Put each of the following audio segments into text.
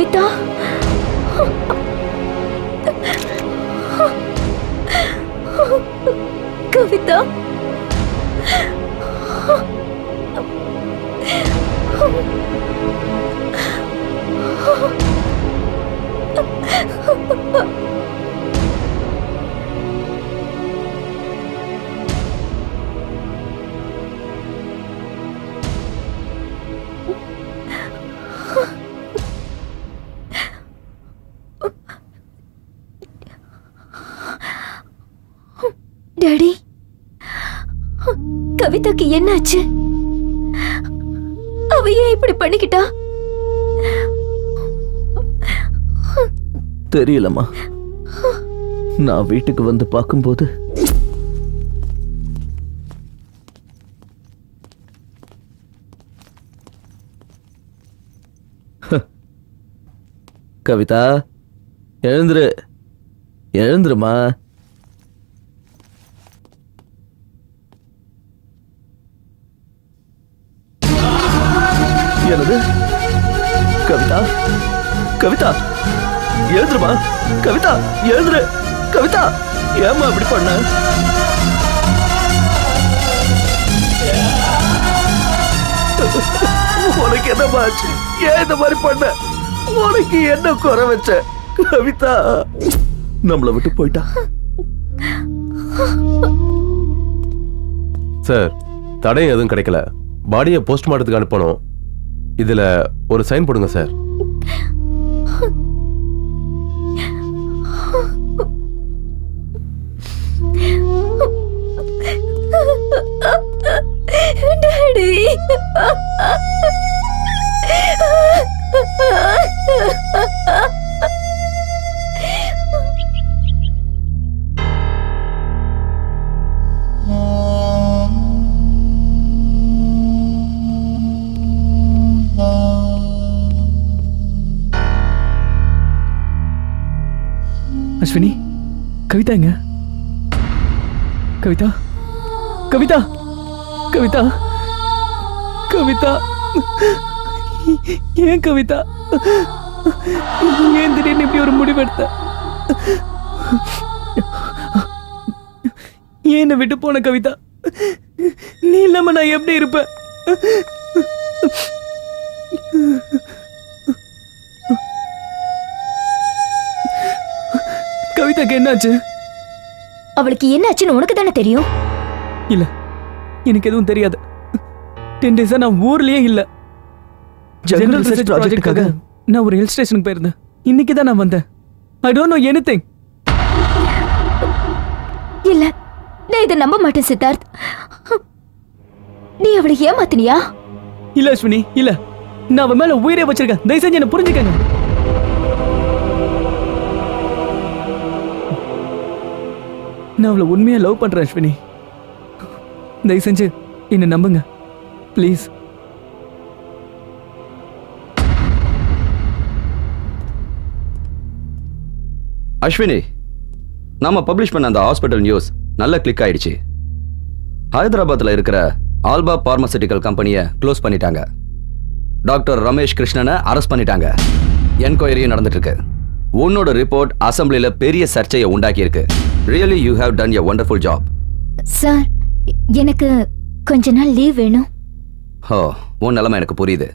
Kavitha? Kavitha? Oh daddy கவிதாக்கு என்னாச்சு? அவ ஏன் இப்படி பண்ணிக்கிட்டா? தெரியலம்மா. நான் வீட்டுக்கு வந்து பார்க்கும்போது கவிதா எழுந்துரு. எழுந்துருமா என்னது கவிதா கவிதா எழுதுருமா கவிதா எழுதுரு கவிதா ஏம்மா இப்படி பண்ண? உனக்கு என்னம்மா ஆச்சு? ஏன் இந்த மாதிரி பண்ண? உனக்கு என்ன குறை வச்ச? கவிதா நம்மளை விட்டு போயிட்டா? சார் தடை எதுவும் கிடைக்கல. பாடியை போஸ்ட்மார்ட்டத்துக்கு அனுப்பணும். இதுல ஒரு சைன் போடுங்க சார். டாடி அஸ்வினி கவிதா எங்க? கவிதா கவிதா கவிதா கவிதா. ஏன் கவிதா? ஏன் திடீர்னு இப்படி ஒரு முடிவெடுத்த? ஏன் என்னை விட்டு போன கவிதா? நீ இல்லாம நான் எப்படி இருப்பேன்? கவிதாக்கு என்னாச்சு? அவளுக்கு என்னாச்சுன்னு உனக்கு தானே தெரியும்? இல்ல எனக்கு எதுவும் தெரியாது. டென் டேஸா நான் ஊர்லயே இல்ல. ஜெனரல் ரிசர்ச் ப்ராஜெக்ட்டுக்காக நான் ஒரு ஹில் ஸ்டேஷனுக்கு போயிருந்தேன். இன்னைக்கு தான் நான் வந்தேன். ஐ டோன்ட் நோ எனிதிங் இல்ல நான் இதை நம்ப மாட்டேன் சித்தார்த். நீ அவளை ஏமாத்தினியா? இல்ல அஸ்வினி இல்ல. நான் அவன் மேல உயிரே வச்சிருக்கேன். தயவு செஞ்சு என்ன புரிஞ்சுக்கங்க. நான் அவளை உண்மையாக லவ் பண்ணுறேன் அஸ்வினி. தயவு செஞ்சு என்ன நம்புங்க. ப்ளீஸ் அஸ்வினி நாம் பப்ளிஷ் பண்ண அந்த ஹாஸ்பிட்டல் நியூஸ் நல்ல கிளிக் ஆயிடுச்சு. ஹைதராபாத்தில் இருக்கிற ஆல்பா பார்மசூட்டிக்கல் கம்பெனியை க்ளோஸ் பண்ணிட்டாங்க. டாக்டர் ரமேஷ் கிருஷ்ணனை அரெஸ்ட் பண்ணிட்டாங்க. என்கொயரியும் நடந்துட்டு இருக்கு. உன்னோட ரிப்போர்ட் அசம்பிளியில் பெரிய சர்ச்சையை உண்டாக்கியிருக்கு. Really you have done a wonderful job sir எனக்கு கொஞ்ச நாள் லீவ் வேணும். ஹோ உன் நிலைமை எனக்கு புரியுது.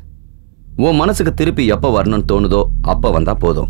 உன் மனசுக்கு திருப்பி எப்போ வரணும்னு தோணுதோ அப்போ வந்தா போதும்.